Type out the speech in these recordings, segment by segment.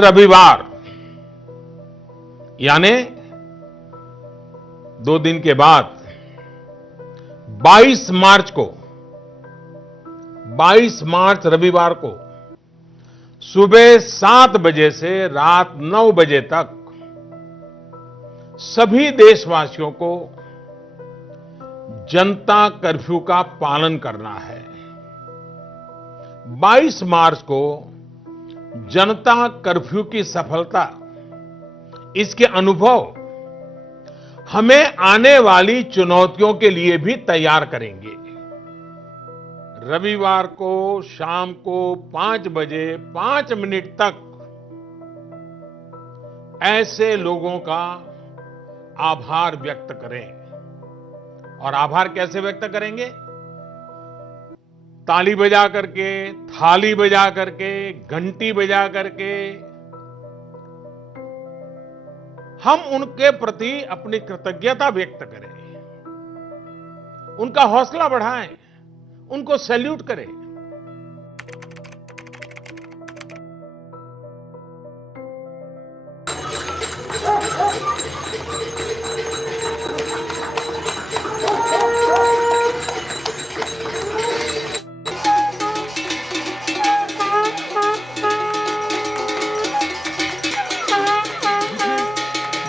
रविवार यानी 2 दिन के बाद 22 मार्च को 22 मार्च रविवार को सुबह 7 बजे से रात 9 बजे तक सभी देशवासियों को जनता कर्फ्यू का पालन करना है। 22 मार्च को जनता कर्फ्यू की सफलता, इसके अनुभव हमें आने वाली चुनौतियों के लिए भी तैयार करेंगे। रविवार को शाम को 5 बजे 5 मिनट तक ऐसे लोगों का आभार व्यक्त करें। और आभार कैसे व्यक्त करेंगे? ताली बजा करके, थाली बजा करके, घंटी बजा करके हम उनके प्रति अपनी कृतज्ञता व्यक्त करें, उनका हौसला बढ़ाएं, उनको सैल्यूट करें।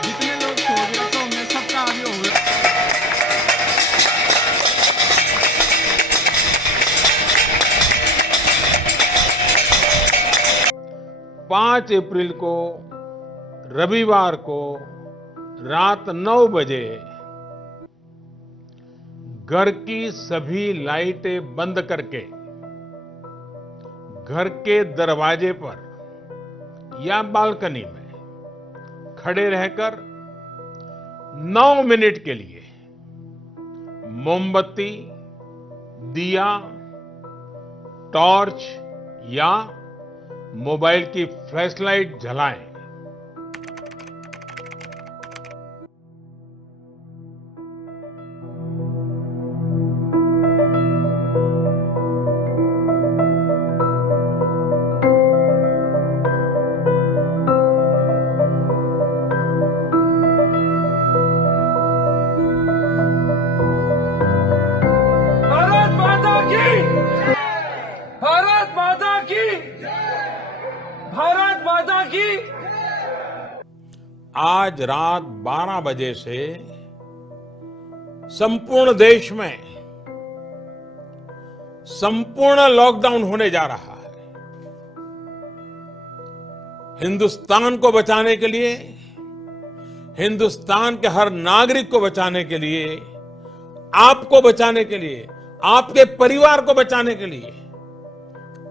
जितने लोग सोच रखे होंगे सबका आगे होगा। 5 अप्रैल को रविवार को रात 9 बजे घर की सभी लाइटें बंद करके घर के दरवाजे पर या बालकनी में खड़े रहकर 9 मिनट के लिए मोमबत्ती, दिया, टॉर्च या मोबाइल की फ्लैशलाइट जलाएं। भारत माता की, भारत माता की, भारत माता की। आज रात 12 बजे से संपूर्ण देश में संपूर्ण लॉकडाउन होने जा रहा है। हिंदुस्तान को बचाने के लिए, हिंदुस्तान के हर नागरिक को बचाने के लिए, आपको बचाने के लिए, आपके परिवार को बचाने के लिए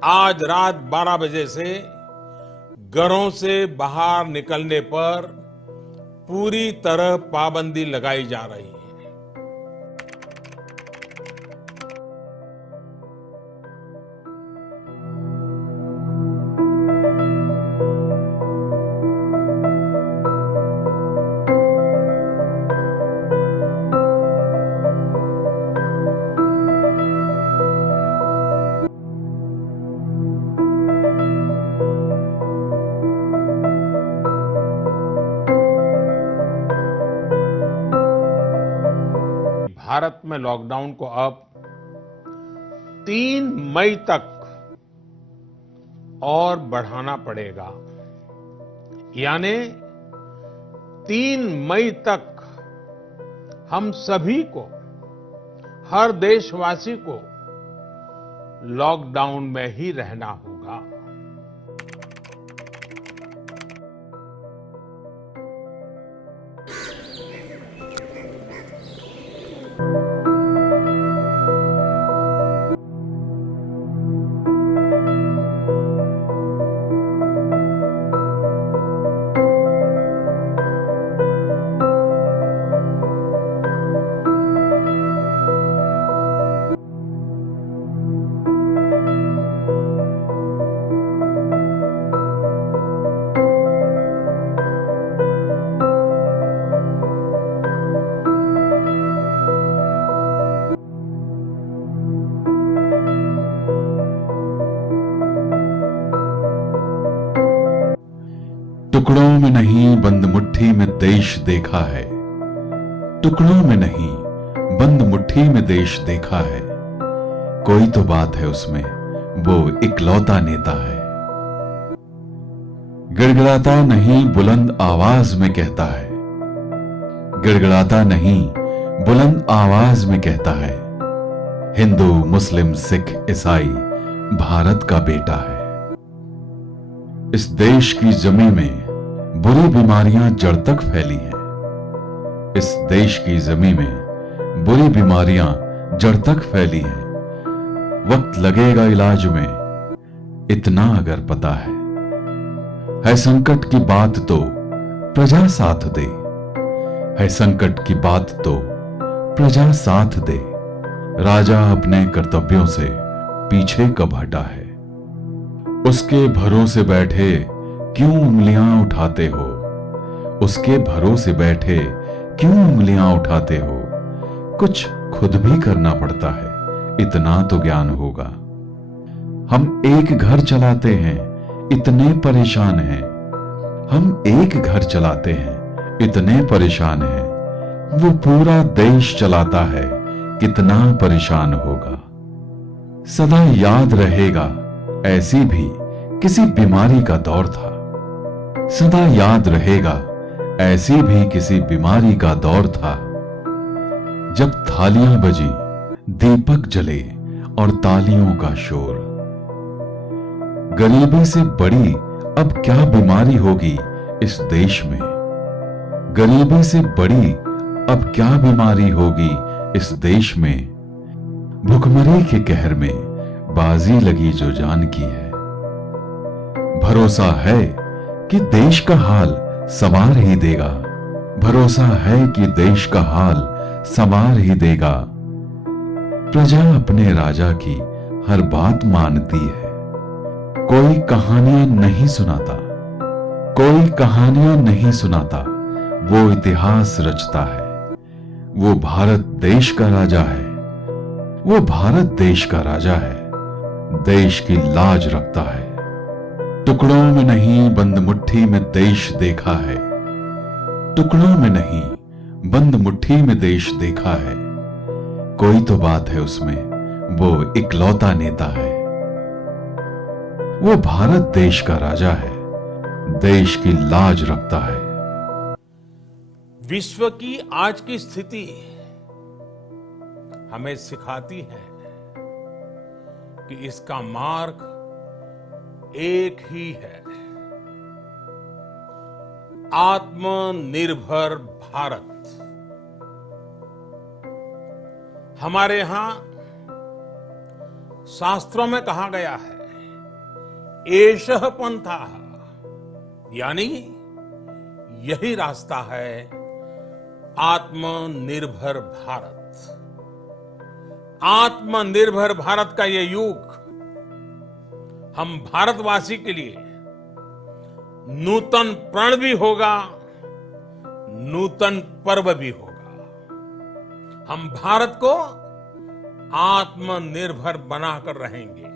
आज रात 12 बजे से घरों से बाहर निकलने पर पूरी तरह पाबंदी लगाई जा रही है। भारत में लॉकडाउन को अब 3 मई तक और बढ़ाना पड़ेगा। यानी 3 मई तक हम सभी को, हर देशवासी को लॉकडाउन में ही रहना होगा। टुकड़ों में नहीं बंद मुट्ठी में देश देखा है, टुकड़ों में नहीं बंद मुट्ठी में देश देखा है। कोई तो बात है उसमें, वो इकलौता नेता है। गिड़गिड़ाता नहीं बुलंद आवाज में कहता है, गिड़गिड़ाता नहीं बुलंद आवाज में कहता है, हिंदू मुस्लिम सिख ईसाई भारत का बेटा है। इस देश की जमीन में बुरी बीमारियां जड़ तक फैली हैं। इस देश की जमीन में बुरी बीमारियां जड़ तक फैली हैं। वक्त लगेगा इलाज में, इतना अगर पता है संकट की बात तो प्रजा साथ दे, है संकट की बात तो प्रजा साथ दे। राजा अपने कर्तव्यों से पीछे कब हटा है, उसके भरोसे बैठे क्यों उंगलियां उठाते हो, उसके भरोसे बैठे क्यों उंगलियां उठाते हो। कुछ खुद भी करना पड़ता है, इतना तो ज्ञान होगा। हम एक घर चलाते हैं, इतने परेशान हैं, हम एक घर चलाते हैं, इतने परेशान हैं। वो पूरा देश चलाता है, कितना परेशान होगा। सदा याद रहेगा ऐसी भी किसी बीमारी का दौर था, सदा याद रहेगा ऐसी भी किसी बीमारी का दौर था। जब थालियां बजी, दीपक जले और तालियों का शोर। गरीबी से बड़ी अब क्या बीमारी होगी इस देश में, गरीबी से बड़ी अब क्या बीमारी होगी इस देश में। भुखमरी के कहर में बाजी लगी जो जान की है। भरोसा है कि देश का हाल संवार ही देगा, भरोसा है कि देश का हाल संवार ही देगा। प्रजा अपने राजा की हर बात मानती है। कोई कहानियां नहीं सुनाता, कोई कहानियां नहीं सुनाता, वो इतिहास रचता है। वो भारत देश का राजा है, वो भारत देश का राजा है, देश की लाज रखता है। टुकड़ों में नहीं बंद मुट्ठी में देश देखा है, टुकड़ों में नहीं बंद मुट्ठी में देश देखा है। कोई तो बात है उसमें, वो इकलौता नेता है। वो भारत देश का राजा है, देश की लाज रखता है। विश्व की आज की स्थिति हमें सिखाती है कि इसका मार्ग एक ही है, आत्मनिर्भर भारत। हमारे यहां शास्त्रों में कहा गया है, एषः पंथः, यानी यही रास्ता है आत्मनिर्भर भारत। आत्मनिर्भर भारत का ये युग हम भारतवासी के लिए नूतन प्रण भी होगा, नूतन पर्व भी होगा। हम भारत को आत्मनिर्भर बनाकर रहेंगे।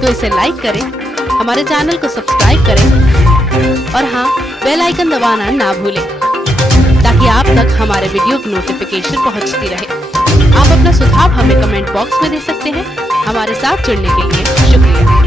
तो इसे लाइक करें, हमारे चैनल को सब्सक्राइब करें और हाँ, बेल आइकन दबाना ना भूलें ताकि आप तक हमारे वीडियो की नोटिफिकेशन पहुंचती रहे। आप अपना सुझाव हमें कमेंट बॉक्स में दे सकते हैं। हमारे साथ जुड़ने के लिए शुक्रिया।